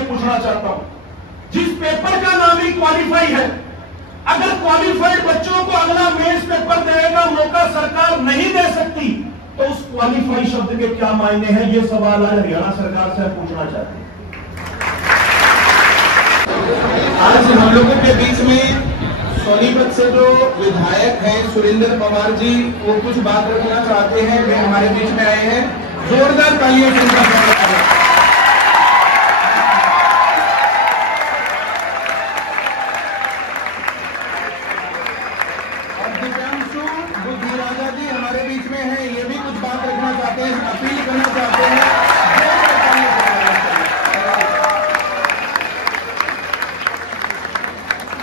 ये पूछना चाहता हूं, जिस पेपर का नाम ही क्वालिफाई है, अगर क्वालिफाइड बच्चों को अगला मेंस पेपर देने का मौका सरकार नहीं दे सकती तो उस क्वालिफाई शब्द के क्या मायने हैं? ये सवाल आज हरियाणा सरकार से पूछना चाहते हैं। आज हम लोगों के बीच में सोनीपत से जो विधायक हैं सुरेंद्र पवार जी, वो कुछ बात रखना चाहते हैं। वे हमारे बीच में आए हैं, जोरदार तालियों से उनका स्वागत करें। और दिव्यांशु बुद्धिराजा जी हमारे बीच में हैं, ये भी कुछ बात रखना चाहते हैं, अपील करना चाहते हैं।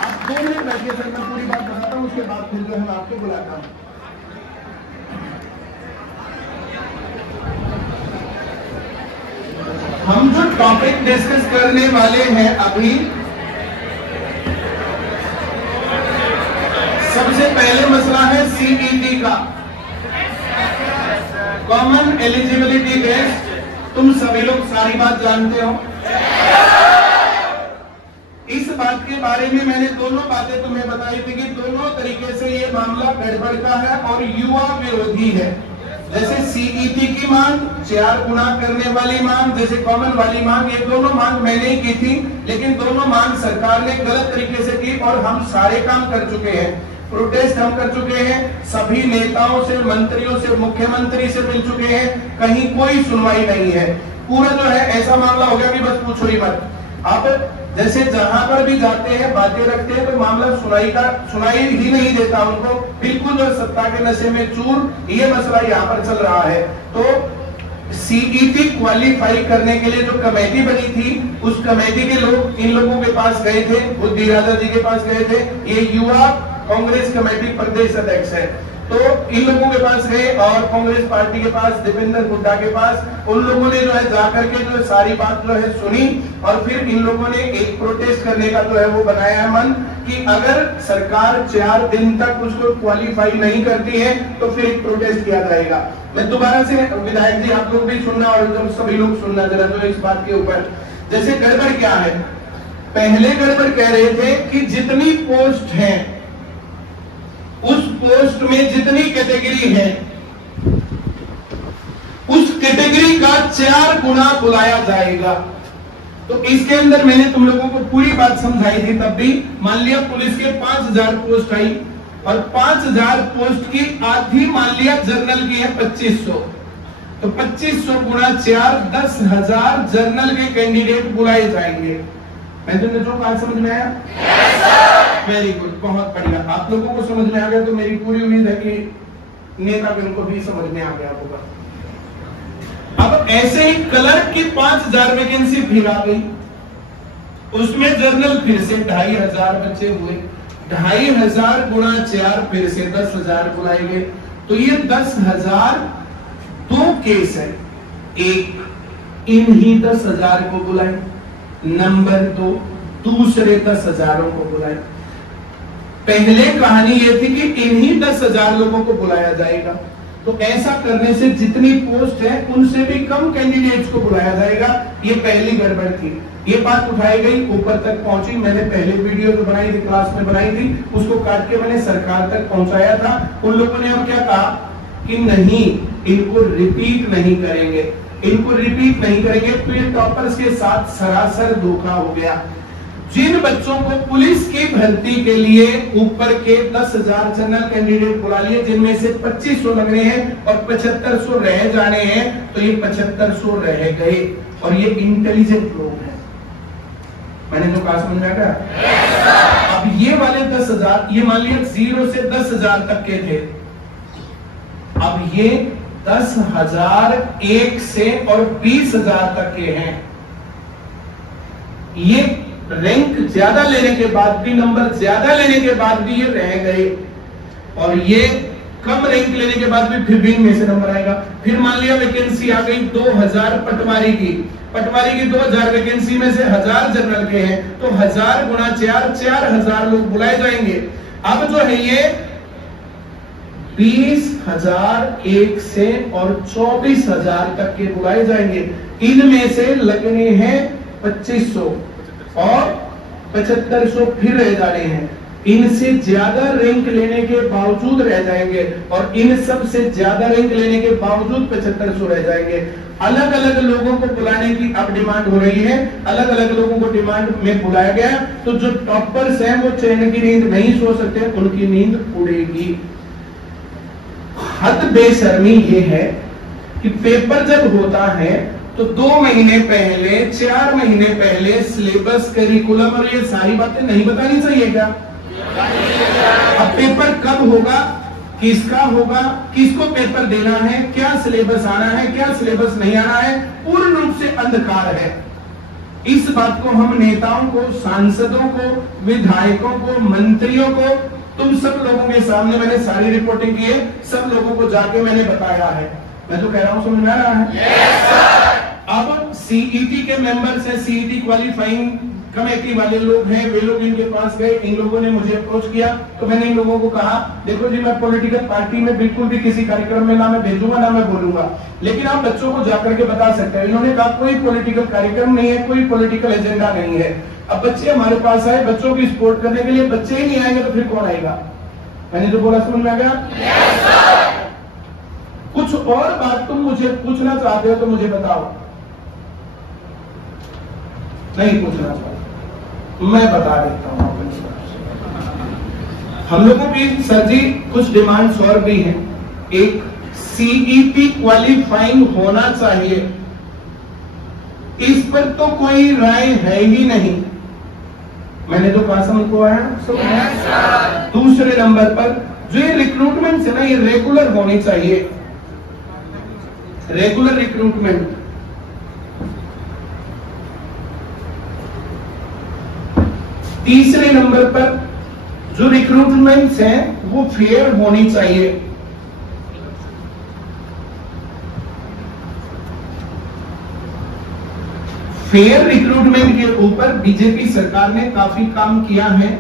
आप 2 मिनट बैठिए सर, मैं पूरी बात बताता हूँ, उसके बाद फिर जो है मैं आपको बुलाता हूँ। हम जो टॉपिक डिस्कस करने वाले हैं अभी, सबसे पहले मसला है सीईटी का, कॉमन एलिजिबिलिटी टेस्ट। तुम सभी लोग सारी बात जानते हो। इस बात के बारे में मैंने दोनों बातें तुम्हें बताई थी कि दोनों तरीके से ये मामला गड़बड़ का है और युवा विरोधी है। जैसे सीईटी की मांग, 4 गुना करने वाली मांग, जैसे कॉमन वाली मांग, ये दोनों मांग मैंने ही की थी, लेकिन दोनों मांग सरकार ने गलत तरीके से की और हम सारे काम कर चुके हैं। प्रोटेस्ट हम कर चुके हैं, सभी नेताओं से, मंत्रियों से, मुख्यमंत्री से मिल चुके हैं, कहीं कोई सुनवाई नहीं है। पूरा जो है ऐसा मामला हो गया कि बस पूछो ही मत। आप जैसे जहां पर भी जाते हैं, बातें रखते हैं, तो मामला सुनाई ही नहीं देता उनको, बिल्कुल जो सत्ता के नशे में चूर, ये मसला यहाँ पर चल रहा है। तो सीईटी क्वालिफाई करने के लिए जो कमेटी बनी थी, उस कमेटी के लोग इन लोगों के पास गए थे, बुद्धिराजा जी के पास गए थे। ये युवा कांग्रेस कमेटी प्रदेश अध्यक्ष है, तो इन लोगों के पास गए और कांग्रेस पार्टी के पास, दीपेंद्र हुड्डा के पास, उन लोगों ने जो है जाकर के जो है सारी बात जो है सुनी और फिर इन लोगों ने एक प्रोटेस्ट करने का जो है वो बनाया है मन कि अगर सरकार 4 दिन तक उसको क्वालिफाई नहीं करती है तो फिर एक प्रोटेस्ट किया जाएगा। मैं दोबारा से, विधायक जी आप लोग भी सुनना और सभी लोग सुनना जरा जो इस बात के ऊपर। जैसे गड़बड़ क्या है, पहले गड़बड़ कह रहे थे कि जितनी पोस्ट है उस पोस्ट में जितनी कैटेगरी है उस कैटेगरी का 4 गुना बुलाया जाएगा। तो इसके अंदर मैंने तुम लोगों को पूरी बात समझाई थी तब भी। मान लिया पुलिस के 5000 पोस्ट आई और 5000 पोस्ट की आधी मान लिया जर्नल की है 2500, तो 2500 गुना 4, 10,000 जर्नल के कैंडिडेट बुलाए जाएंगे। मैं तुमने जो बात समझ में आया? वेरी गुड, बहुत बढ़िया। आप लोगों को समझ में आ गया तो मेरी पूरी उम्मीद है कि नेतागण को भी समझ में आ गया होगा। अब ऐसे ही क्लर्क की 5000 वैकेंसी फिर आ गई, उसमें जर्नल फिर से 2500 बच्चे हुए, 2500 गुना 4 फिर से 10,000 बुलाए गए। तो ये 10,000 2 केस है। एक, इन्हीं 10,000 को बुलाए, नंबर 2 दूसरे 10,000 को बुलाए। पहले कहानी ये थी कि इन्हीं 10,000 लोगों को बुलाया जाएगा, तो ऐसा करने से जितनी पोस्ट है उनसे भी कम कैंडिडेट्स को बुलाया जाएगा। ये पहली गड़बड़ थी। ये बात उठाई गई, ऊपर तक पहुंची। मैंने पहले वीडियो जो बनाई थी, क्लास में बनाई थी, उसको काट के मैंने सरकार तक पहुंचाया था। उन लोगों ने अब क्या कहा कि नहीं, इनको रिपीट नहीं करेंगे, इनको रिपीट नहीं करेंगे। तो ये टॉपर्स के साथ सरासर धोखा हो गया। जिन बच्चों को पुलिस की भर्ती के लिए ऊपर के 10,000 जनरल कैंडिडेट बुला लिए, जिनमें से 2500 लगने हैं और 7500 रह जाने हैं, तो ये 7500 रह गए और ये इंटेलिजेंट लोग हैं। मैंने जो कहा समझ में आ गया? अब ये वाले 10,000, ये मान लिया 0 से 10,000 तक के थे, अब ये 10,000 1 से और 20,000 तक के हैं। ये रैंक ज्यादा लेने के बाद भी, नंबर ज्यादा लेने के बाद भी ये रह गए, और ये कम रैंक लेने के बाद भी फिर भी इनमें से नंबर आएगा। फिर मान लिया वैकेंसी आ गई 2000 पटवारी की 2000 वैकेंसी में से 1000 जनरल के हैं, तो 1000 गुना 4, 4000 लोग बुलाए जाएंगे। अब जो है ये 20,000 1 से और 24,000 तक के बुलाए जाएंगे। इनमें से लगने हैं 2500 और 7500 फिर रह जा रहे हैं। इनसे ज्यादा रैंक लेने के बावजूद रह जाएंगे और इन सब से ज्यादा रैंक लेने के बावजूद 7500 रह जाएंगे। अलग अलग लोगों को बुलाने की अब डिमांड हो रही है, अलग अलग लोगों को डिमांड में बुलाया गया। तो जो टॉपर्स हैं वो चैन की नींद नहीं सो सकते, उनकी नींद उड़ेगी। हद बेशर्मी ये है कि पेपर जब होता है तो 2 महीने पहले, 4 महीने पहले सिलेबस, करिकुलम और ये सारी बातें नहीं बतानी चाहिए क्या? अब पेपर कब होगा, किसका होगा, किसको पेपर देना है, क्या सिलेबस आना है, क्या सिलेबस नहीं आना है, पूर्ण रूप से अंधकार है। इस बात को हम नेताओं को, सांसदों को, विधायकों को, मंत्रियों को, तुम सब लोगों के सामने मैंने सारी रिपोर्टिंग की है, सब लोगों को जाके मैंने बताया है। मैं तो कह रहा हूं समझ में आ रहा है? yes, अब सीईटी के मेंबर्स हैं, सीईटी क्वालिफाइंग कमेटी वाले लोग हैं, वे लोग इनके पास गए, इन लोगों ने मुझे अप्रोच किया। तो मैंने इन लोगों को कहा, देखो जी, मैं पॉलिटिकल पार्टी में बिल्कुल भी किसी कार्यक्रम में ना मैं भेजूंगा ना मैं बोलूंगा, लेकिन आप बच्चों को जाकर के बता सकते हैं। इन्होंने कहा कोई पॉलिटिकल कार्यक्रम नहीं है, कोई पॉलिटिकल एजेंडा नहीं है। अब बच्चे हमारे पास आए, बच्चों की सपोर्ट करने के लिए, बच्चे ही नहीं आएंगे तो फिर कौन आएगा? मैंने जो बोला समझ में आ गया? yes, कुछ और बात तुम मुझे पूछना चाहते हो तो मुझे बताओ। नहीं पूछना चाहते, मैं बता देता हूं। हम लोगों की सर जी कुछ डिमांड्स और भी हैं। एक, सीईटी क्वालिफाइंग होना चाहिए, इस पर तो कोई राय है ही नहीं। मैंने जो कहा समझ को आया? yes, दूसरे नंबर पर जो ये रिक्रूटमेंट है ना, ये रेगुलर होनी चाहिए, रेगुलर रिक्रूटमेंट। तीसरे नंबर पर जो रिक्रूटमेंट्स हैं वो फेयर होनी चाहिए। फेयर रिक्रूटमेंट के ऊपर बीजेपी सरकार ने काफी काम किया है।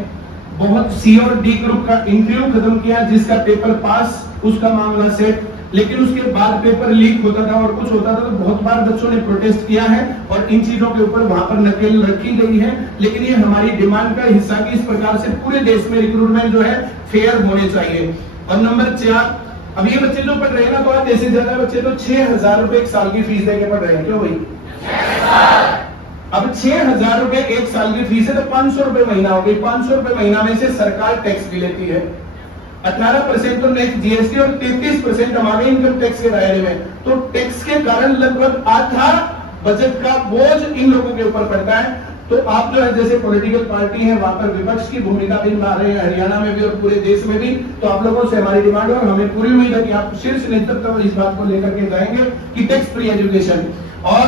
बहुत सी और डी ग्रुप का इंटरव्यू खत्म किया, जिसका पेपर पास, उसका मामला सेट। लेकिन उसके बाद पेपर लीक होता था और कुछ होता था तो बहुत बार बच्चों ने प्रोटेस्ट किया है और इन चीजों के ऊपर वहां पर नकेल रखी गई है। लेकिन ये हमारी डिमांड का हिस्सा कि इस प्रकार से पूरे देश में रिक्रूटमेंट जो है फेयर होने चाहिए। और नंबर 4, अब ये बच्चे जो पढ़ रहे हैं ना, तो आज जैसे ज्यादा बच्चे तो 6000 रुपए एक साल की फीस देके पढ़ रहे हैं, क्यों भाई? अब 6000 रुपए एक साल की फीस है तो 500 रुपए महीना हो गई। 500 रुपए महीना में से सरकार टैक्स भी लेती है। 18% तो नेक्स्ट जीएसटी और 33% हमारे इनकम टैक्स के दायरे में। तो टैक्स के कारण लगभग आधा बजट का बोझ इन लोगों के ऊपर पड़ता है। तो आप जो है जैसे पॉलिटिकल पार्टी है वहां पर विपक्ष की भूमिका भी निभा रहे हैं, हरियाणा में भी और पूरे देश में भी। तो आप लोगों से हमारी डिमांड है और हमें पूरी उम्मीद है कि आप शीर्ष नेतृत्व पर इस बात को लेकर के जाएंगे कि टैक्स फ्री एजुकेशन। और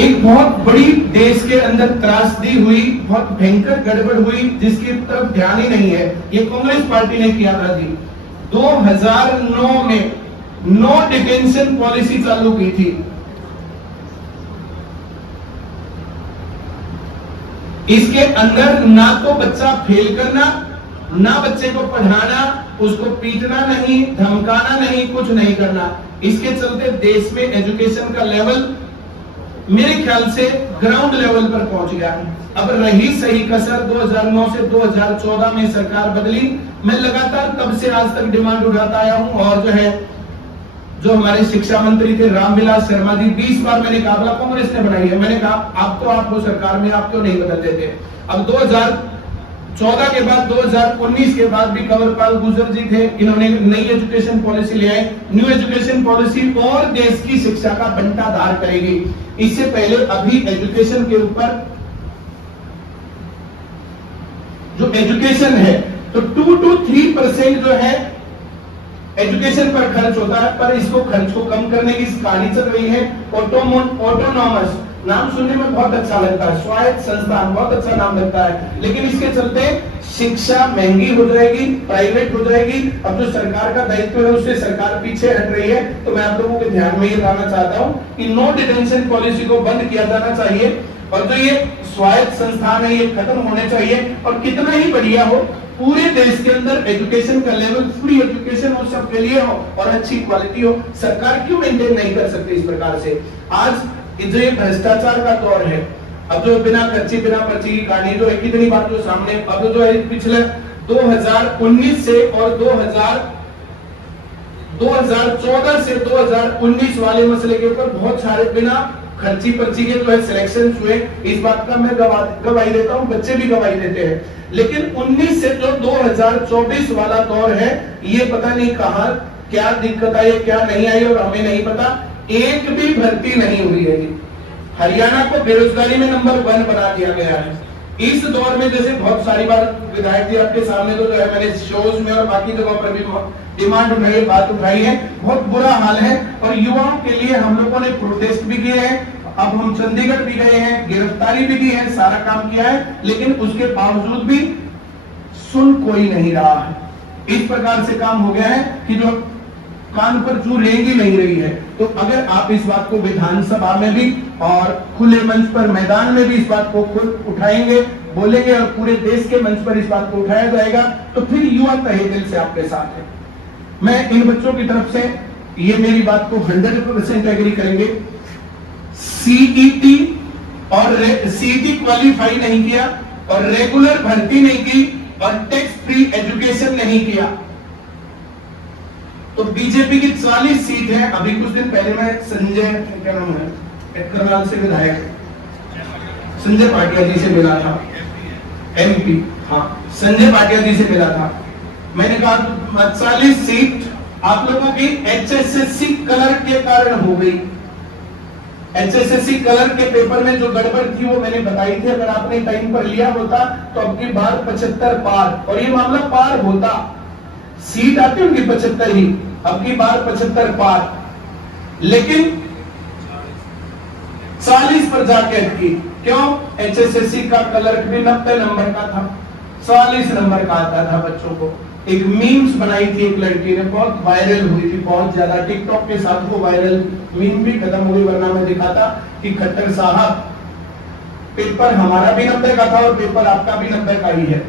एक बहुत बड़ी देश के अंदर त्रासदी हुई, बहुत भयंकर गड़बड़ हुई, जिसकी तरफ ध्यान ही नहीं है। ये कांग्रेस पार्टी ने किया था जी। 2009 में नो डिटेंशन पॉलिसी चालू की थी। इसके अंदर ना तो बच्चा फेल करना, ना बच्चे को पढ़ाना, उसको पीटना नहीं, धमकाना नहीं, कुछ नहीं करना। इसके चलते देश में एजुकेशन का लेवल मेरे ख्याल से ग्राउंड लेवल पर पहुंच गया है। अब रही सही कसर 2009 से 2014 में सरकार बदली। मैं लगातार तब से आज तक डिमांड उठाता आया हूं और जो हमारे शिक्षा मंत्री थे रामविलास शर्मा जी, 20 बार मैंने कहा कांग्रेस ने बनाई है। मैंने कहा आप वो सरकार में आप क्यों नहीं बदल देते? अब 2014 के बाद 2019 के बाद भी कंवरपाल गुर्जर जी थे, इन्होंने नई एजुकेशन पॉलिसी ले आए। न्यू एजुकेशन पॉलिसी और देश की शिक्षा का बंटाधार करेगी। इससे पहले अभी एजुकेशन के ऊपर जो एजुकेशन है तो 2 to 3% जो है एजुकेशन पर खर्च होता है, पर इसको खर्च को कम करने की कहानी चल रही है। ऑटोनॉमस नाम सुनने में बहुत अच्छा लगता है, स्वायत्त संस्थान बहुत अच्छा नाम लगता है, लेकिन इसके चलते शिक्षा महंगी हो जाएगी, प्राइवेट हो जाएगी। अब जो सरकार का दायित्व है उससे सरकार पीछे हट रही है। तो मैं आप लोगों के ध्यान में ये लाना चाहता हूं कि नो डिटेंशन पॉलिसी को बंद किया जाना चाहिए। और जो ये स्वायत्त संस्थान है ये खत्म होने चाहिए। और कितना ही बढ़िया हो, पूरे देश के अंदर एजुकेशन का लेवल, फ्री एजुकेशन हो सबके लिए हो और अच्छी क्वालिटी हो। सरकार क्यों मेंटेन नहीं कर सकती इस प्रकार से? आज जो ये भ्रष्टाचार का दौर है, अब जो बिना खर्ची बिना पर्ची की कहानी जो एक इतनी बात जो सामने, अब जो है पिछले 2019 से और 2014 से 2019 वाले मसले के ऊपर बहुत सारे बिना खर्ची पर्ची के जो है सिलेक्शन हुए। इस बात का मैं गवाही देता हूं, बच्चे भी गवाही देते हैं। लेकिन 19 से जो 2024 वाला दौर है, ये पता नहीं कहां क्या दिक्कत आई क्या नहीं आई और हमें नहीं पता। एक भी भर्ती नहीं हुई है। हरियाणा को बेरोजगारी में नंबर 1 बना दिया गया है। इस दौर में जैसे बहुत सारी बार विधायक जी आपके सामने तो जो है मैंने शोज में और बाकी जगहों पर भी डिमांड उठाई, बात उठाई है, बहुत बुरा हाल है। और युवाओं के लिए हम लोगों ने प्रोटेस्ट भी किए हैं, अब हम चंडीगढ़ भी गए हैं, गिरफ्तारी भी की है, सारा काम किया है, लेकिन उसके बावजूद भी सुन कोई नहीं रहा है। इस प्रकार से काम हो गया है कि जो कान पर जू रेंगी नहीं रही है। तो अगर आप इस बात को विधानसभा में भी और खुले मंच पर मैदान में भी इस बात को खुद उठाएंगे, बोलेंगे और पूरे देश के मंच पर इस बात को उठाया जाएगा, तो फिर युवा तहे दिल से आपके साथ है। मैं इन बच्चों की तरफ से ये मेरी बात को 100% एग्री करेंगे। सीईटी और सीईटी क्वालिफाई नहीं किया और रेगुलर भर्ती नहीं की और टैक्स फ्री एजुकेशन नहीं किया तो बीजेपी की 40 सीट है। अभी कुछ दिन पहले मैं संजय, क्या नाम है, करनाल से विधायक संजय भाटिया जी से मिला था, एमपी, हाँ संजय भाटिया जी से मिला था। मैंने कहा 40 सीट आप लोगों की HSSC कलर के कारण हो गई। HSSC कलर के पेपर में जो गड़बड़ थी वो मैंने बताई थी। अगर आपने टाइम पर लिया होता तो अब की बार 75 पार, और ये मामला पार होता, सीट आती उनकी 75 ही, अब की बार 75 पार, लेकिन 40 पर जाके अटकी। क्यों? HSSC का कलर भी 90 नंबर का था, 40 नंबर का आता था बच्चों को। एक मीम्स बनाई थी एक लड़की ने, बहुत वायरल हुई थी, बहुत ज्यादा। टिकटॉक के साथ वो वायरल मीम भी खत्म हो गई, वरना मैं दिखाता कि खट्टर साहब पेपर हमारा भी 90 का था और पेपर आपका भी 90 का ही है।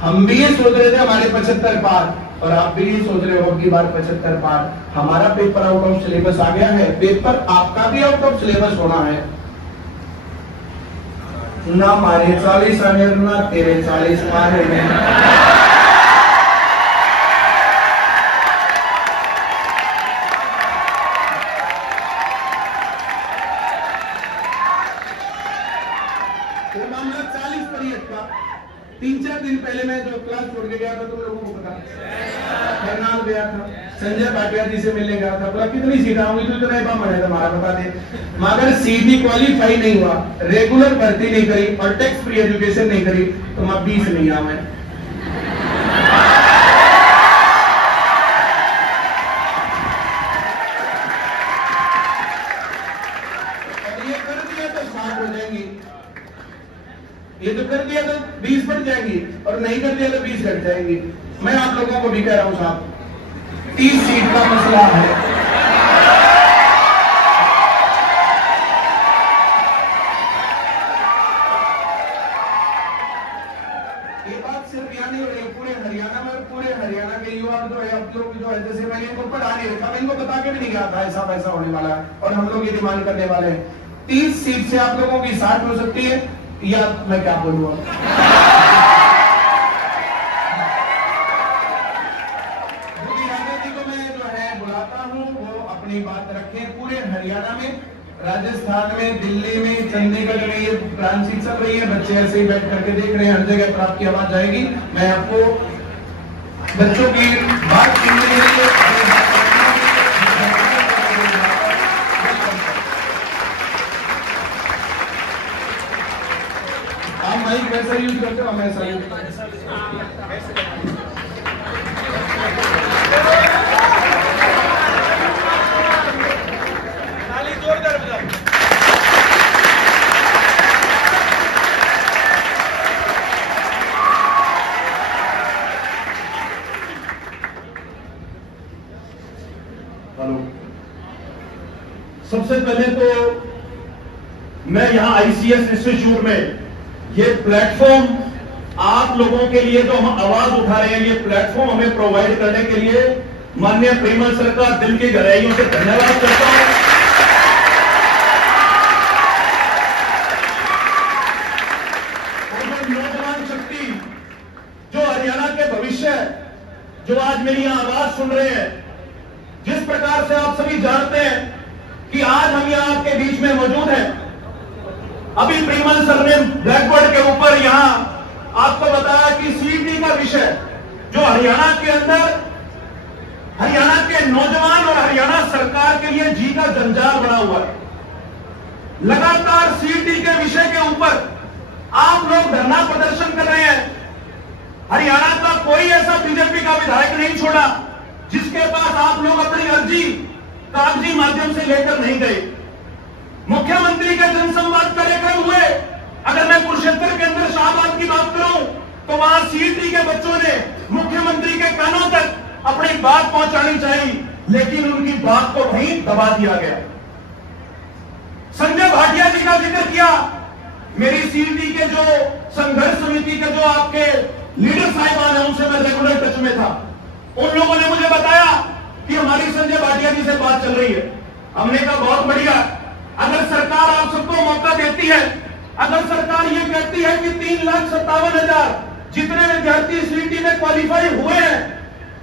हम भी ये सोच रहे थे हमारे 75 पार, और आप भी ये सोच रहे हो अब की बार 75 पार। हमारा पेपर आउट ऑफ सिलेबस आ गया है, पेपर आपका भी आउट ऑफ सिलेबस होना है। ना मारे 40 आने, ना तेरे 40 मारे में। मामला 40 पर ही अटका। 3-4 दिन पहले मैं जो क्लास छोड़ के गया था, तुम लोगों को पता, करनाल गया था, संजय भाटिया जी से मिलने गया था, बोला कितनी सीट आऊंगी, तो इतना बम है तुम्हारा, बता दे। मगर सीटी क्वालिफाई नहीं हुआ, रेगुलर भर्ती नहीं करी और टैक्स फ्री एजुकेशन नहीं करी, तो मैं 20 नहीं आया। मैं ये कर दिया तो 60 हो जाएंगी, ये तो कर दिया तो 20 बढ़ जाएंगी, और नहीं कर दिया तो 20 घट जाएंगी। मैं आप लोगों को भी कह रहा हूं साहब, 30 सीट का मसला है। ये बात सिर्फ यहाँ नहीं हो रही, पूरे हरियाणा में, पूरे हरियाणा के युवा जो है, आप लोग जो है, जैसे मैंने इनको पढ़ा नहीं रखा, मैं इनको बता के भी नहीं गया था ऐसा वैसा होने वाला है, और हम लोग ये डिमांड करने वाले हैं। 30 सीट से आप लोगों की 60 हो सकती है, या मैं क्या बोलूँ। को मैं जो है बुलाता हूँ, वो अपनी बात रखें। पूरे हरियाणा में, राजस्थान में, दिल्ली में, चंडीगढ़ में ये ब्रांचिंग चल रही है, बच्चे ऐसे ही बैठ करके देख रहे हैं, हर जगह पर आपकी आवाज जाएगी। मैं आपको बच्चों की बात सुनने के लिए आप माइक कैसा यूज करते हो, हमें ऐसा यूज जोरदार बजाओ। हेलो, सबसे पहले तो मैं यहां आईसीएस इंस्टीट्यूट में ये प्लेटफॉर्म आप लोगों के लिए जो हम आवाज उठा रहे हैं, ये प्लेटफॉर्म हमें प्रोवाइड करने के लिए माननीय प्रेमल सर का दिल की गहराइयों से धन्यवाद करता हूं। और नौजवान शक्ति जो हरियाणा के भविष्य, जो आज मेरी यहां आवाज सुन रहे हैं, जिस प्रकार से आप सभी जानते हैं कि आज हम यहां आपके बीच में मौजूद हैं। अभी प्रेमल सर ने ब्लैक बोर्ड के ऊपर यहां आपको बताया कि सीईटी का विषय जो हरियाणा के अंदर, हरियाणा के नौजवान और हरियाणा सरकार के लिए जी का जंजाल बना हुआ है। लगातार सीईटी के विषय के ऊपर आप लोग धरना प्रदर्शन कर रहे हैं। हरियाणा का कोई ऐसा बीजेपी का विधायक नहीं छोड़ा जिसके पास आप लोग अपनी अर्जी कागजी माध्यम से लेकर नहीं गए। मुख्यमंत्री के जनसंवाद कार्यक्रम हुए। अगर मैं कुरुक्षेत्र के अंदर शाहबाद की बात करूं तो वहां सीईटी के बच्चों ने मुख्यमंत्री के कानों तक अपनी बात पहुंचानी चाहिए, लेकिन उनकी बात को वहीं दबा दिया गया। संजय भाटिया जी का जिक्र किया। मेरी सीईटी के जो संघर्ष समिति के जो आपके लीडर साहिबान है, उनसे मैं रेगुलर टच में था। उन लोगों ने मुझे बताया कि हमारी संजय भाटिया जी से बात चल रही है। हमने कहा बहुत बढ़िया, अगर सरकार आप सबको मौका देती है, अगर सरकार ये कहती है कि 3,57,000 जितने विद्यार्थी सीईटी में क्वालिफाई हुए हैं,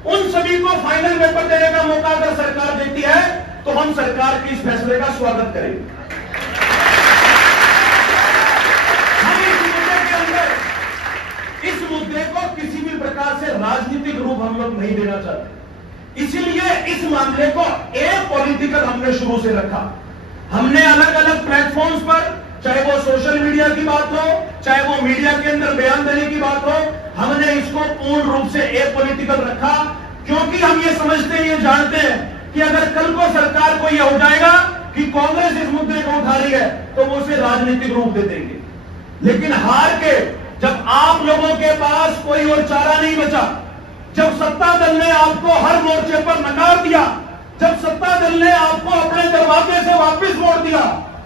उन सभी को फाइनल पेपर देने का मौका अगर सरकार देती है, तो हम सरकार के इस फैसले का स्वागत करेंगे। हम इस मुद्दे के अंदर, इस मुद्दे को किसी भी प्रकार से राजनीतिक रूप हम लोग नहीं देना चाहते। इसीलिए इस मामले को पॉलिटिकल हमने शुरू से रखा। हमने अलग अलग प्लेटफॉर्म्स पर, चाहे वो सोशल मीडिया की बात हो, चाहे वो मीडिया के अंदर बयान देने की बात हो, हमने इसको पूर्ण रूप से पॉलिटिकल रखा, क्योंकि हम ये समझते हैं, ये जानते हैं कि अगर कल को सरकार को यह हो जाएगा कि कांग्रेस इस मुद्दे को उठा रही है, तो वो उसे राजनीतिक रूप दे देंगे। लेकिन हार के जब आप लोगों के पास कोई और चारा नहीं बचा, जब सत्ता दल ने आपको हर मोर्चे पर नकार दिया, जब सत्ता दल ने आपको अपने दरवाजे से वापस मोड़ दिया,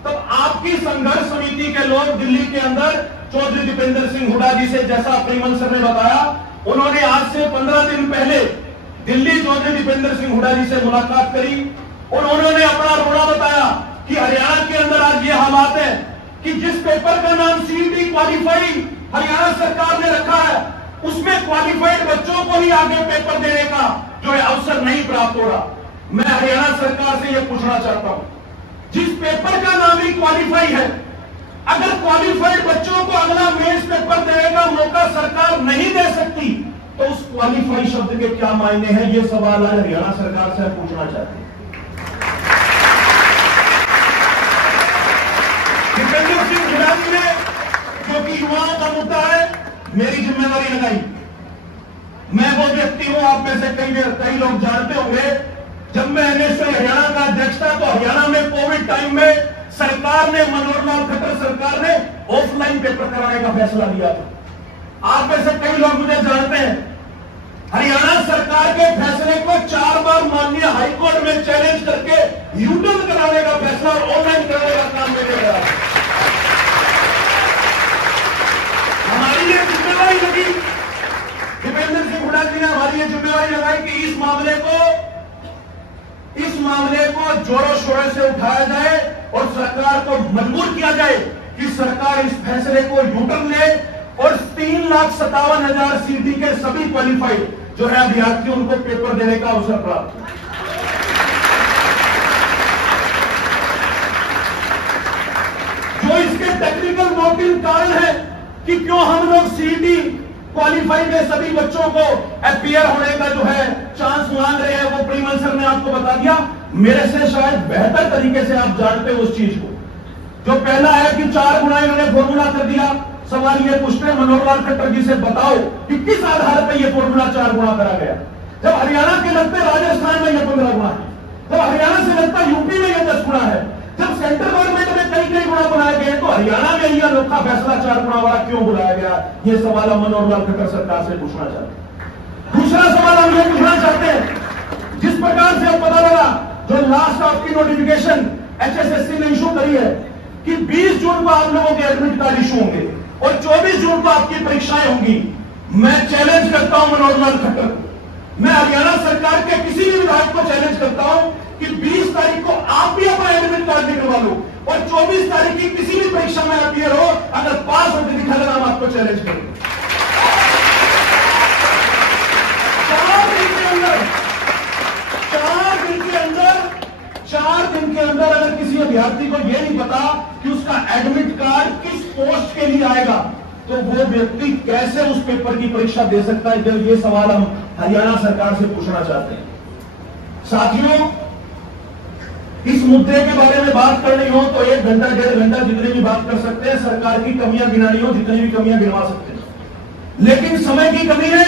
तब आपकी संघर्ष समिति के लोग दिल्ली के अंदर चौधरी दीपेंद्र सिंह हुड्डा जी से, जैसा प्रेमल सर ने बताया, उन्होंने आज से 15 दिन पहले दिल्ली चौधरी दीपेंद्र सिंह हुड्डा जी से मुलाकात करी और उन्होंने अपना रोना बताया कि हरियाणा के अंदर आज ये हालात है कि जिस पेपर का नाम सीईटी क्वालिफाई हरियाणा सरकार ने रखा है, उसमें क्वालिफाइड बच्चों को ही आगे पेपर देने का जो है अवसर नहीं प्राप्त हो रहा। मैं हरियाणा सरकार से यह पूछना चाहता हूं, जिस पेपर का नाम ही क्वालिफाई है, अगर क्वालिफाइड बच्चों को अगला मेंस पेपर देने का मौका सरकार नहीं दे सकती, तो उस क्वालिफाई शब्द के क्या मायने हैं? यह सवाल आज हरियाणा सरकार से पूछना चाहते हैं। दीपेंद्र सिंह हुड्डा जी ने, जो कि युवाओं का मुद्दा है, मेरी जिम्मेदारी लगाई। मैं वो व्यक्ति हूं, आप में से कई लोग जानते होंगे, जब मैं एनएसए हरियाणा का अध्यक्ष था तो हरियाणा में कोविड टाइम में सरकार ने, मनोहर लाल खट्टर सरकार ने ऑफलाइन पेपर कराने का फैसला लिया था। आप में से कई लोग मुझे जानते हैं, हरियाणा सरकार के फैसले को 4 बार माननीय हाईकोर्ट में चैलेंज करके यूटर्न कराने का फैसला और ऑनलाइन कराने का काम मैंने किया। हमारी ये जिम्मेवारी लगी, दीपेंद्र सिंह हुड्डा जी ने हमारी ये जिम्मेवारी लगाई कि इस मामले को जोरों शोरों से उठाया जाए और सरकार को मजबूर किया जाए कि सरकार इस फैसले को यूटर्न ले और 3,57,000 सीईटी के सभी क्वालिफाइड जो है अभ्यर्थी, उनको पेपर देने का अवसर प्राप्त हो। जो इसके टेक्निकल 2-3 कारण है कि क्यों हम लोग सीईटी क्वालिफाई के सभी बच्चों को अपीयर होने का जो है चांस मांग रहे हैं, वो प्रेमल सर ने आपको बता दिया। मेरे से शायद बेहतर तरीके से आप जानते हो उस चीज को। जो पहला है कि 4 गुना इन्होंने फॉर्मूला कर दिया। सवाल ये पूछते हैं मनोहर लाल खट्टर जी से, बताओ कि किस आधार पर यह फॉर्मूला 4 गुना करा गया? जब हरियाणा के लगते राजस्थान में यह 15 गुना है, जब हरियाणा से लगता यूपी में यह 10 गुना है, जब सेंट्रल गवर्नमेंट में कई गुना बनाए गए, तो हरियाणा में यह अनोखा फैसला 4 गुना वाला क्यों बुलाया गया? यह सवाल हम मनोहर लाल खट्टर सरकार से पूछना चाहते हैं। दूसरा सवाल हम यह पूछना चाहते हैं, जिस प्रकार से अब पता लगा, जो लास्ट आपकी नोटिफिकेशन एचएसएससी ने इशू करी है, कि 20 जून को आप लोगों के एडमिट कार्ड इशू होंगे और 24 जून को आपकी परीक्षाएं होंगी। मैं चैलेंज करता हूं मनोहर लाल खट्टर को, मैं हरियाणा सरकार के किसी भी विधायक को चैलेंज करता हूं कि 20 तारीख को आप भी अपना एडमिट कार्ड निकलवा लो और 24 तारीख की किसी भी परीक्षा में अपीयर हो, अगर पास होकर दिखा देना, हम आपको चैलेंज करेंगे। 4 दिन के अंदर अगर किसी अभ्यर्थी को यह नहीं पता कि उसका एडमिट कार्ड किस पोस्ट के लिए आएगा, तो वो व्यक्ति कैसे उस पेपर की परीक्षा दे सकता है? जब ये सवाल हम हरियाणा सरकार से पूछना चाहते हैं। साथियों, इस मुद्दे के बारे में बात करनी हो तो 1 घंटा 1.5 घंटा जितनी भी बात कर सकते हैं, सरकार की कमियां गिनानी हो जितनी भी कमियां गिनवा सकते हैं, लेकिन समय की कमी है।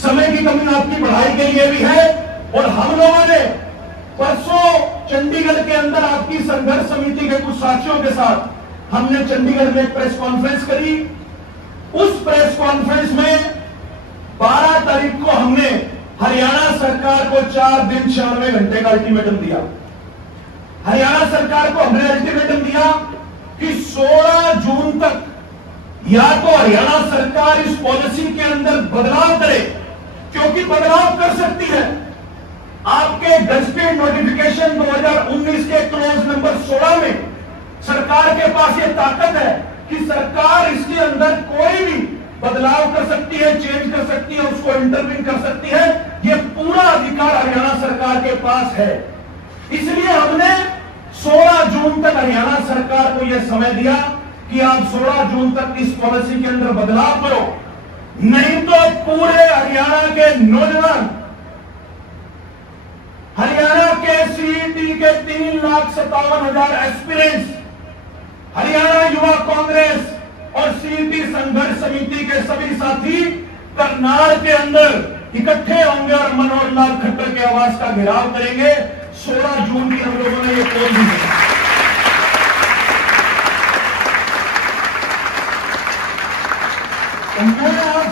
समय की कमी आपकी पढ़ाई के लिए भी है। और हम लोगों ने परसों चंडीगढ़ के अंदर आपकी संघर्ष समिति के कुछ साथियों के साथ हमने चंडीगढ़ में प्रेस कॉन्फ्रेंस करी। उस प्रेस कॉन्फ्रेंस में 12 तारीख को हमने हरियाणा सरकार को 4 दिन 96 घंटे का अल्टीमेटम दिया। हरियाणा सरकार को हमने अल्टीमेटम दिया कि 16 जून तक या तो हरियाणा सरकार इस पॉलिसी के अंदर बदलाव करे, क्योंकि बदलाव कर सकती है। आपके गजटेड नोटिफिकेशन 2019 के क्लॉज नंबर 16 में सरकार के पास यह ताकत है कि सरकार इसके अंदर कोई भी बदलाव कर सकती है, चेंज कर सकती है, उसको इंटरवीन कर सकती है। यह पूरा अधिकार हरियाणा सरकार के पास है। इसलिए हमने 16 जून तक हरियाणा सरकार को यह समय दिया कि आप 16 जून तक इस पॉलिसी के अंदर बदलाव करो, नहीं तो पूरे हरियाणा के नौजवान, हरियाणा के सीईटी के 3,57,000 एस्पिरेंट्स, हरियाणा युवा कांग्रेस और सीईटी संघर्ष समिति के सभी साथी करनाल के अंदर इकट्ठे होंगे और मनोहर लाल खट्टर के आवास का घेराव करेंगे। 16 जून की हम लोगों ने यह पोल दी है। मैं आज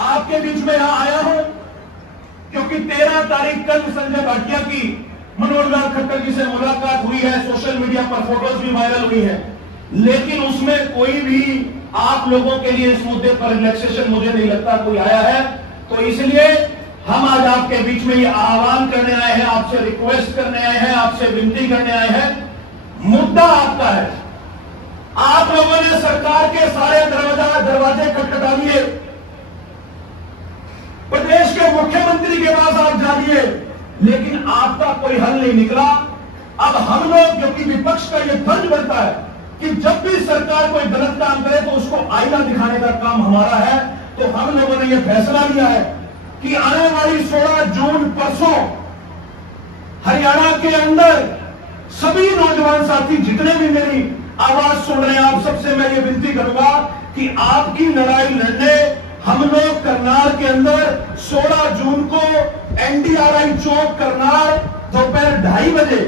आपके बीच में यहां आया हूं क्योंकि 13 तारीख कल संजय भाटिया की मनोहर लाल खट्टर जी से मुलाकात हुई है। सोशल मीडिया पर फोटोज भी वायरल हुई है, लेकिन उसमें कोई भी आप लोगों के लिए इस मुद्दे पर रिलैक्सेशन मुझे नहीं लगता कोई आया है। तो इसलिए हम आज आपके बीच में ये आह्वान करने आए हैं, आपसे रिक्वेस्ट करने आए हैं, आपसे विनती करने आए हैं। मुद्दा आपका है। आप लोगों ने सरकार के सारे दरवाजे खटखटा लिए, प्रदेश के मुख्यमंत्री के पास आप जाइए, लेकिन आपका कोई हल नहीं निकला। अब हम लोग, क्योंकि विपक्ष का यह फर्ज बनता है कि जब भी सरकार कोई गलत काम करे तो उसको आईना दिखाने का काम हमारा है, तो हम लोगों ने यह फैसला लिया है कि आने वाली 16 जून परसों हरियाणा के अंदर सभी नौजवान साथी जितने भी मेरी आवाज सुन रहे हैं, आप सबसे मैं ये विनती करूंगा कि आपकी लड़ाई लड़ने हम लोग करनाल के अंदर 16 जून को एनडीआरआई चौक करनाल दोपहर 2:30 बजे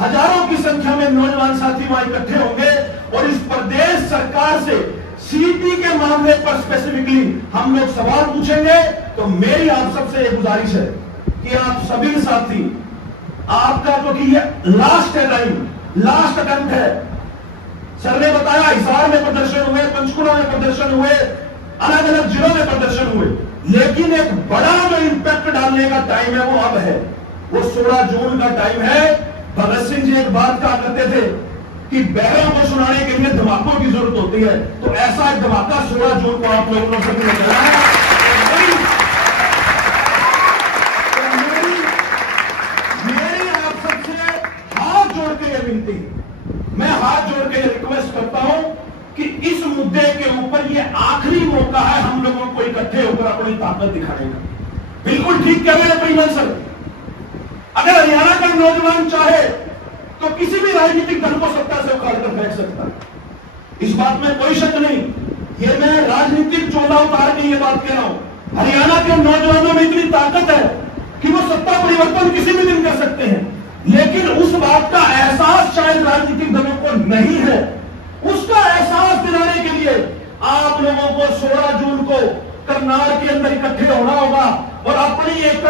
हजारों की संख्या में नौजवान साथी वहां इकट्ठे होंगे और इस प्रदेश सरकार से सीईटी के मामले पर स्पेसिफिकली हम लोग सवाल पूछेंगे। तो मेरी आप सबसे एक गुजारिश है कि आप सभी साथी, आपका क्योंकि ये लास्ट है टाइम, लास्ट अटेम्प्ट है। सर ने बताया हिसार में प्रदर्शन हुए, पंचकुला में प्रदर्शन हुए, अलग अलग जिलों में प्रदर्शन हुए, लेकिन एक बड़ा जो इंपैक्ट डालने का टाइम है वो अब है, वो 16 जून का टाइम है। भगत सिंह जी एक बात कहा करते थे कि बैरों को सुनाने के लिए धमाकों की जरूरत होती है, तो ऐसा एक धमाका 16 जून को आप लोगों को सभी ने चला है। मेरी आप सबसे हाथ जोड़ के यह विनती, मैं हाथ जोड़ के रिक्वेस्ट करता हूं कि इस मुद्दे के ऊपर यह आखिरी मौका है हम लोगों को इकट्ठे होकर अपनी ताकत दिखाने का। बिल्कुल ठीक कह रहे हैं प्रीमल सर, अगर हरियाणा का नौजवान चाहे तो किसी भी राजनीतिक दल को सत्ता से उखाड़ कर फेंक सकता है, इस बात में कोई शक नहीं। ये मैं राजनीतिक चोला उतार के ये बात कह रहा हूं। हरियाणा के नौजवानों में इतनी ताकत है कि वो सत्ता परिवर्तन किसी भी दिन कर सकते हैं, लेकिन उस बात का एहसास शायद राजनीतिक दलों को नहीं है। उसका एहसास दिलाने के लिए आप लोगों को 16 जून को करनाल के अंदर इकट्ठे होना होगा और अपनी एक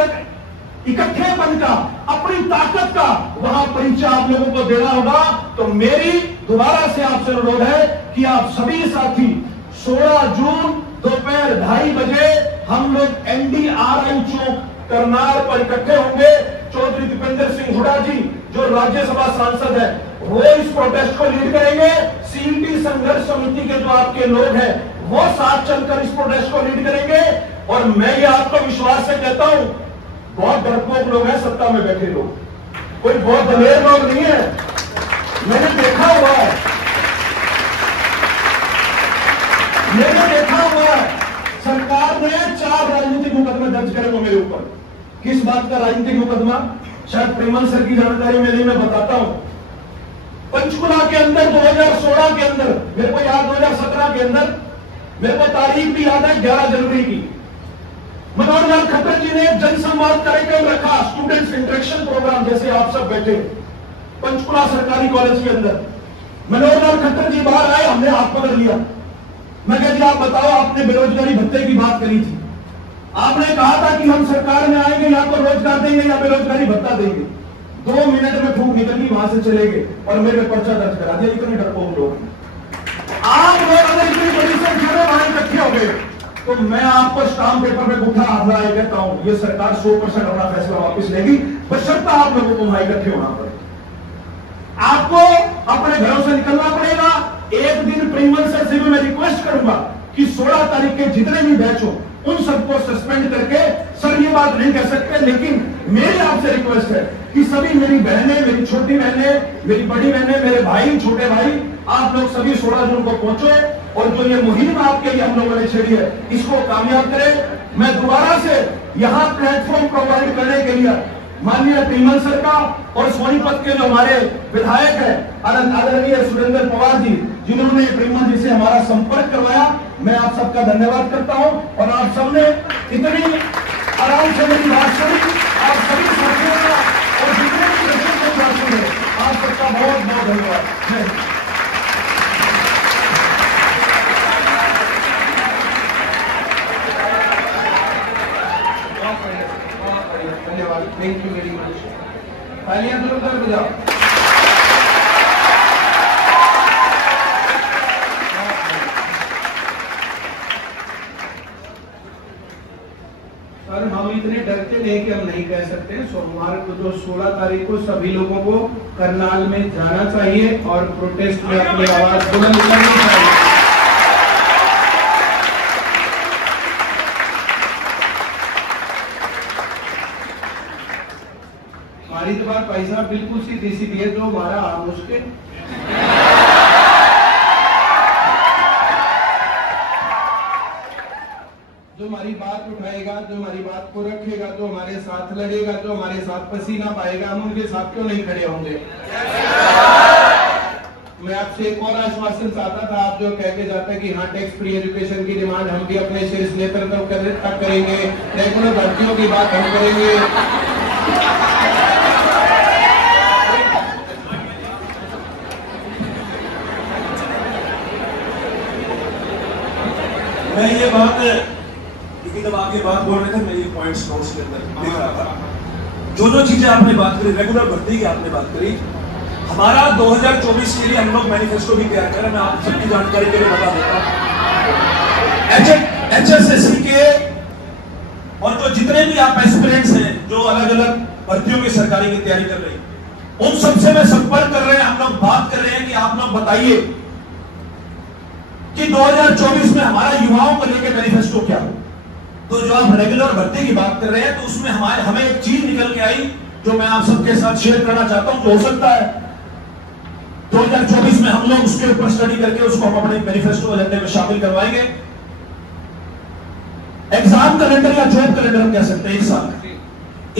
इकट्ठेपन का, अपनी ताकत का वहां परिचय आप लोगों को देना होगा। तो मेरी दोबारा से आपसे अनुरोध है कि आप सभी साथी 16 जून दोपहर 2:30 बजे हम लोग NDRI चौक करनाल पर इकट्ठे होंगे। चौधरी दीपेंद्र सिंह हुड्डा जी जो राज्यसभा सांसद है वो इस प्रोटेस्ट को लीड करेंगे। CET संघर्ष समिति के जो आपके लोग हैं वो साथ चलकर इस प्रोटेस्ट को लीड करेंगे। और मैं ये आपको विश्वास से कहता हूं, बहुत डरपोक लोग हैं सत्ता में बैठे लोग, कोई बहुत दलेर लोग नहीं है, मैंने देखा हुआ है, सरकार ने 4 राजनीतिक मुकदमे दर्ज करे वो मेरे ऊपर। किस बात का राजनीतिक मुकदमा? शायद प्रेमन सर की जानकारी में नहीं, मैं बताता हूं। पंचकुला के अंदर 2016 के अंदर, मेरे को याद 2017 के अंदर, मेरे को तारीख भी याद है 11 जनवरी की, मनोहर लाल खट्टर जी ने एक जनसंवाद कार्यक्रम रखा, स्टूडेंट्स इंटरेक्शन प्रोग्राम, जैसे आप सब बैठे पंचकुला सरकारी कॉलेज के अंदर। मनोहर लाल खट्टर जी बाहर आए, हमने हाथ पकड़ लिया। मैं कहा जी आप बताओ, आपने बेरोजगारी भत्ते की बात करी थी, आपने कहा था कि हम सरकार में आएंगे या तो रोजगार देंगे या बेरोजगारी भत्ता देंगे। 2 मिनट में फूंक निकली, वहां से चले गए और मेरे पर्चा दर्ज करा दिया। इतने डरपोक लोग आप लोग अगर इतनी बड़ी संख्या में वहां इकट्ठे हो गए तो मैं आपको स्टाम्प पेपर में उठा हराए कहता हूं, ये सरकार 100% अपना फैसला वापस लेगी, बशर्ते आप लोगों को वहां इकट्ठे होना पड़े। आपको अपने घरों से निकलना पड़ेगा। एक दिन प्रेमन सर से भी मैं रिक्वेस्ट करूंगा कि 16 तारीख के जितने भी बैच हो उन सबको सस्पेंड करके, सर ये बात नहीं कह सकते, लेकिन मेरी आपसे रिक्वेस्ट है कि सभी मेरी बहनें, मेरी छोटी बहनें, मेरी बड़ी बहनें, मेरे भाई, छोटे भाई, आप लोग सभी 16 जून को पहुंचो और जो ये मुहिम आपके लिए हम लोगों ने छेड़ी है इसको कामयाब करें। मैं दोबारा से यहां प्लेटफॉर्म प्रोवाइड करने के लिए माननीय प्रेमन सर का और सोनीपत के जो हमारे विधायक है आदरणीय सुरेंद्र पवार जी, जिन्होंने प्रेमन जी से हमारा संपर्क करवाया, मैं आप सबका धन्यवाद करता हूं। और आप सबने इतनी आराम से मेरी बात सुनी, आप सभी साथियों का और जितने भी बच्चों को बात सुने, आप सबका बहुत बहुत धन्यवाद। धन्यवाद, थैंक यू वेरी मच। तालियां जोरदार बजाओ। सर हम इतने डरते नहीं कि हम नहीं कह सकते। सोमवार को जो 16 तारीख को सभी लोगों को करनाल में जाना चाहिए और प्रोटेस्ट में अपनी आवाज बुलंद करनी चाहिए। हमारी तो बात भाई साहब बिल्कुल सीधी सीधी है, जो हमारा मुश्किल जो हमारी बात उठाएगा, जो हमारी बात को रखेगा, जो हमारे साथ लड़ेगा, जो हमारे साथ पसीना पाएगा, हम उनके साथ क्यों नहीं खड़े होंगे। मैं आपसे एक और आश्वासन चाहता था, आप जो कह के जाते हैं कि हाँ टैक्स फ्री एजुकेशन की डिमांड हम भी अपने शीर्ष नेतृत्व तक करेंगे, रेगुलर भर्तियों की बात हम करेंगे। मैं ये बात जब आगे बात बोल रहे थे, मैं ये पॉइंट्स नोट्स के अंदर देख रहा था, जो चीजें आपने बात करी, रेगुलर भर्ती की आपने बात करी, हमारा 2024 के लिए हम लोग मैनिफेस्टो भी तैयार करें। मैं आप सबकी जानकारी के लिए बता देता हूं, HSSC के और जो जितने भी आप एस्पिरेंट्स हैं जो अलग अलग भर्तियों की सरकारी की तैयारी कर रहे हैं, उन सबसे मैं संपर्क कर रहे हैं, हम लोग बात कर रहे हैं कि आप लोग बताइए कि 2024 में हमारा युवाओं को लेकर मैनिफेस्टो क्या हो। तो जो आप रेगुलर भर्ती की बात कर रहे हैं, तो उसमें हमें एक चीज निकल के आई जो मैं आप सबके साथ शेयर करना चाहता हूं, जो हो सकता है 2024 में हम लोग उसके ऊपर स्टडी करके उसको हम अपने मैनिफेस्टो एजेंडे में शामिल करवाएंगे। एग्जाम कैलेंडर या जॉब कैलेंडर हम कह सकते हैं।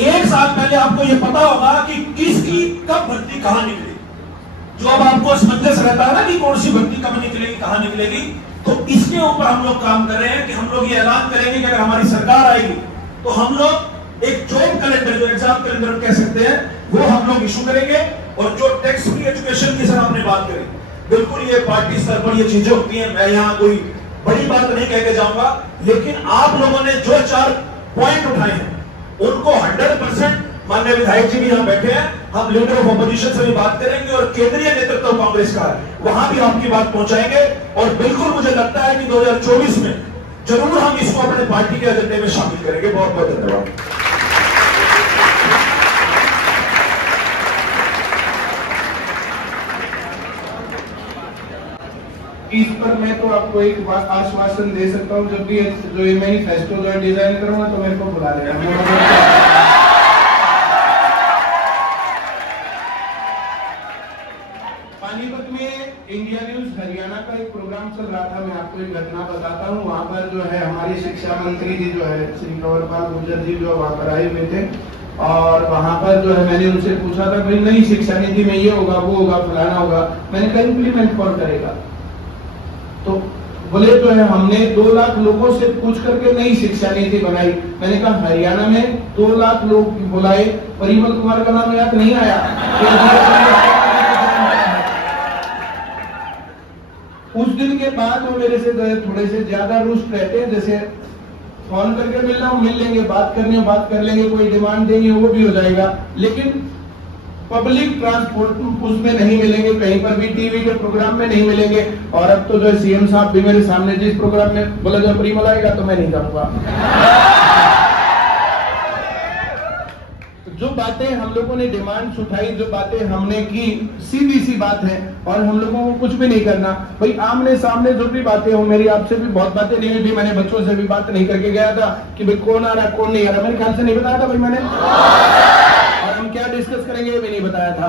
एक साल पहले आपको यह पता होगा कि किसकी कब भर्ती कहां निकलेगी। जो अब आपको असमंजस रहता है ना कि कौन सी भर्ती कब निकलेगी, कहां निकलेगी, तो इसके ऊपर हम लोग काम कर रहे हैं कि हम लोग ये ऐलान करेंगे कि अगर हमारी सरकार आएगी तो हम लोग एक जॉब कैलेंडर, जो एग्जाम कैलेंडर कह सकते हैं, वो हम लोग इशू करेंगे। और जो टैक्स फ्री एजुकेशन की सर आपने बात करी, बिल्कुल ये पार्टी स्तर पर ये चीजें होती हैं, मैं यहाँ कोई बड़ी बात नहीं कह के जाऊंगा, लेकिन आप लोगों ने जो 4 पॉइंट उठाए हैं उनको 100% माननीय विधायक जी भी यहाँ बैठे हैं, हम लीडर ऑफ अपोजिशन से भी बात करेंगे और केंद्रीय नेतृत्व कांग्रेस का है वहां भी आपकी बात पहुंचाएंगे। और बिल्कुल मुझे लगता है कि 2024 में जरूर हम इसको अपने पार्टी के एजेंडे में शामिल करेंगे। बहुत बहुत धन्यवाद। इस पर मैं तो आपको एक बात आश्वासन दे सकता हूँ, जब भी जो ये मैनिफेस्टो जो डिजाइन करूंगा तो मेरे को बुला लेना। पानीपत में इंडिया न्यूज हरियाणा का एक प्रोग्राम चल रहा था, मैं आपको एक घटना बताता हूँ। वहाँ पर जो है हमारी शिक्षा मंत्री जी जो है श्री कंवरपाल गुर्जर जी जो वहाँ पर आए हुए थे, और वहां पर जो है मैंने उनसे पूछा था भाई नई शिक्षा नीति में ये होगा वो होगा फलाना होगा, मैंने कहा इम्प्लीमेंट कौन करेगा? तो बोले जो है हमने 2 लाख लोगों से पूछ करके नई शिक्षा नीति बनाई। मैंने कहा हरियाणा में 2 लाख लोग बुलाए, परिमल कुमार का नाम याद नहीं आया। उस दिन के बाद वो मेरे से थोड़े से ज्यादा रुष्ट रहते हैं, जैसे फोन करके मिलना हो मिल लेंगे, बात करनी हो बात कर लेंगे, कोई डिमांड देंगे वो भी हो जाएगा, लेकिन पब्लिक ट्रांसपोर्ट उसमें नहीं मिलेंगे, कहीं पर भी टीवी के प्रोग्राम में नहीं मिलेंगे। और अब तो जो है सीएम साहब भी मेरे सामने जिस प्रोग्राम में बोला जो परिमल आएगा तो मैं नहीं जाऊंगा। जो बातें हम लोगों ने डिमांड्स उठाई, जो बातें हमने की, सीधी सी बात है और हम लोगों को कुछ भी नहीं करना। भाई आमने सामने जो भी बातें हो, मेरी आपसे भी बहुत बातें नहीं हुई, मैंने बच्चों से भी बात नहीं करके गया था कि भाई कौन आ रहा कौन नहीं आ रहा, मेरे ख्याल से नहीं बताया था भाई मैंने, और हम क्या डिस्कस करेंगे ये भी नहीं बताया था।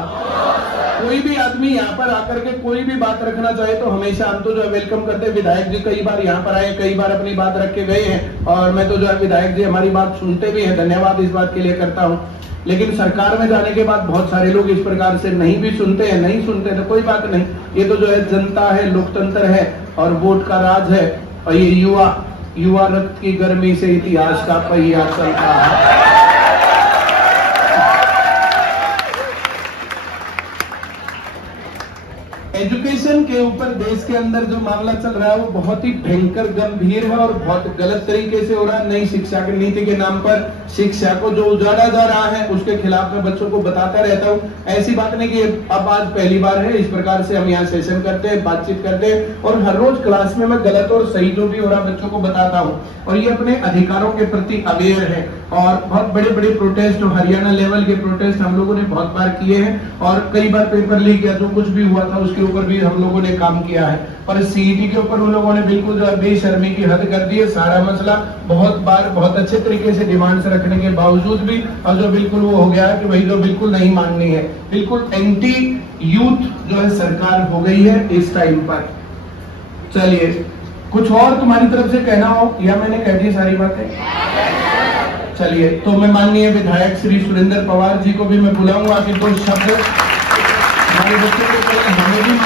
कोई भी आदमी यहाँ पर आकर के कोई भी बात रखना चाहे तो हमेशा हम तो जो है वेलकम करते हैं। विधायक जी कई बार यहाँ पर आए, कई बार अपनी बात रख के गए हैं, और मैं तो जो है विधायक जी हमारी बात सुनते भी हैं, धन्यवाद इस बात के लिए करता हूँ। लेकिन सरकार में जाने के बाद बहुत सारे लोग इस प्रकार से नहीं भी सुनते हैं, नहीं सुनते तो कोई बात नहीं, ये तो जो है जनता है, लोकतंत्र है और वोट का राज है। और ये युवा रक्त की गर्मी से इतिहास का पहिया चलता है। एजुकेशन के ऊपर देश के अंदर जो मामला चल रहा है वो बहुत ही भयंकर गंभीर है और बहुत गलत तरीके से हो रहा है। नई शिक्षा की नीति के नाम पर शिक्षा को जो उजाड़ा जा रहा है उसके खिलाफ मैं बच्चों को बताता रहता हूँ। ऐसी बात नहीं कि अब आज पहली बार है, इस प्रकार से हम यहाँ सेशन करते हैं, बातचीत करते हैं और हर रोज क्लास में मैं गलत और सही जो भी हो रहा बच्चों को बताता हूँ। और ये अपने अधिकारों के प्रति अवेयर है और बहुत बड़े बड़े प्रोटेस्ट, हरियाणा लेवल के प्रोटेस्ट हम लोगों ने बहुत बार किए हैं और कई बार पेपर लीक या जो कुछ भी हुआ था उसके ऊपर भी हम लोगों ने काम किया है। पर सीईटी के ऊपर उन लोगों ने बिल्कुल जो है बेशर्मी की हद कर दी है। सारा मसला बहुत बार बहुत अच्छे तरीके से डिमांड्स रखने के बावजूद भी और जो बिल्कुल वो हो गया है कि भाई जो बिल्कुल नहीं माननी है, बिल्कुल एंटी यूथ जो है सरकार हो गई है इस टाइम पर। चलिए कुछ और तुम्हारी तरफ से कहना हो या मैंने कह दी सारी बातें? चलिए तो मैं माननीय विधायक श्री सुरेंद्र पवार जी को भी मैं बुलाऊंगा कि 2 शब्द हमारे बच्चों के हमें भी